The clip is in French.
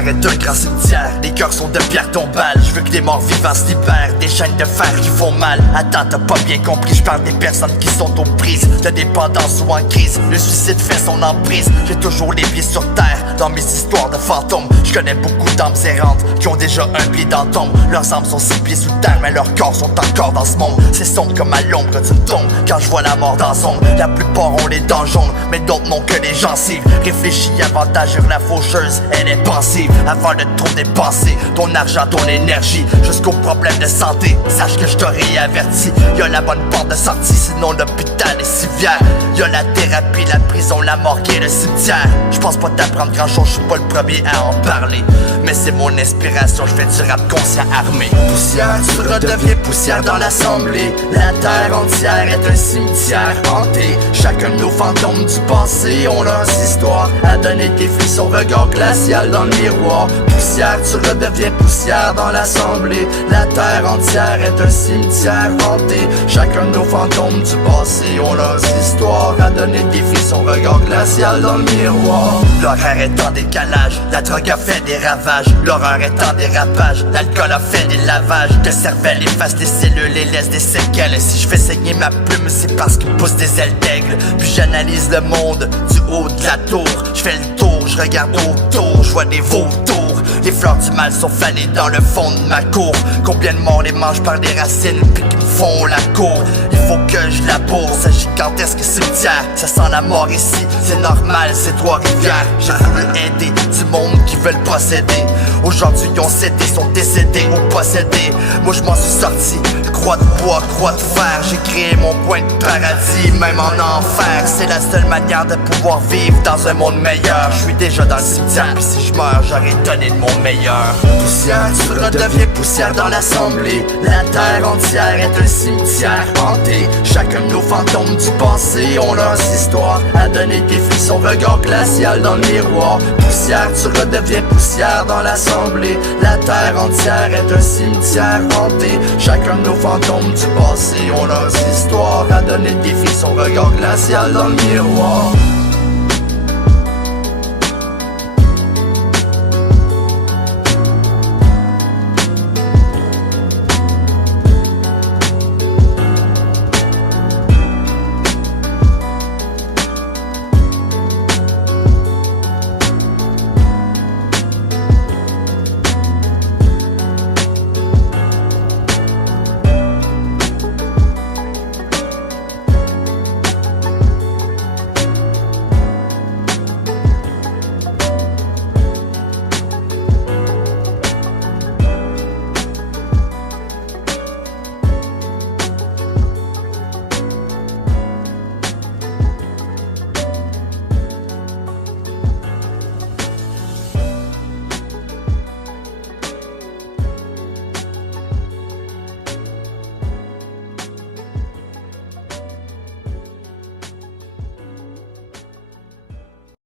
poussière est un grand cimetière. Les cœurs sont de pierre tombale. Je veux que les morts vivants se libèrent des chaînes de fer qui font mal. Attends, t'as pas bien compris, je parle des personnes qui sont aux prises de dépendance ou en crise. Le suicide fait son emprise. J'ai toujours les pieds sur terre dans mes histoires de fantômes. Je connais beaucoup d'âmes errantes qui ont déjà un pied dans le tombe. Leurs âmes sont 6 pieds sous terre, mais leurs corps sont encore dans ce monde. C'est sombre comme à l'ombre d'une tombe quand je vois la mort dans son. La plupart ont les dents jaunes, mais d'autres n'ont que les gencives. Réfléchis avant d'agir, la faucheuse, elle est pensive. Avant de trop dépenser ton argent, ton énergie, jusqu'aux problèmes de santé. Sache que je t'aurais averti, y'a la bonne porte de sortie, sinon l'hôpital est civière. Y'a la thérapie, la prison, la morgue et le cimetière. J'pense pas t'apprendre grand chose, j'suis pas le premier à en parler, mais c'est mon inspiration, j'fais du rap conscient armé. Poussière, tu redeviens poussière dans l'assemblée. La terre entière est un cimetière hanté. Chacun de nos fantômes du passé ont leurs histoires à donner des frissons, regard glacial dans le miroir. Poussière, tu redeviens poussière dans l'assemblée. La terre entière est un cimetière hanté. Chacun de nos fantômes du passé ont leurs histoires à donner des frissons, regard glacial dans le miroir. L'horaire est en décalage, la drogue a fait des ravages. L'horreur est en dérapage, l'alcool a fait des lavages de cervelle, efface des cellules et laisse des séquelles. Si je fais saigner ma plume, c'est parce qu'il pousse des ailes d'aigle. Puis j'analyse le monde du haut de la tour. Je fais le tour, je regarde autour, je vois des vautours. Les fleurs du mal sont fanées dans le fond de ma cour. Combien de morts les mangent par des racines puis qui me font la cour. Il faut que je laboure ce gigantesque cimetière. Ça sent la mort ici, c'est normal, c'est Trois-Rivières. J'ai voulu aider du monde qui veulent posséder. Aujourd'hui ils ont cédé, sont décédés ou possédés. Moi je m'en suis sorti, croix de bois, croix de fer. J'ai créé mon point de paradis, même en enfer. C'est la seule manière de pouvoir vivre dans un monde meilleur. Je suis déjà dans le cimetière, puis si je meurs, j'aurais donné de mon meilleur. Poussière, tu redeviens poussière dans l'assemblée. La terre entière est un cimetière hanté. Chacun de nos fantômes du passé ont leurs histoires à donner des frissons, regard glacial dans le miroir. Poussière, tu redeviens poussière dans l'assemblée. La terre entière est un cimetière hanté. Chacun de nos fantômes du passé ont leurs histoires à donner des frissons, regard glacial dans le miroir.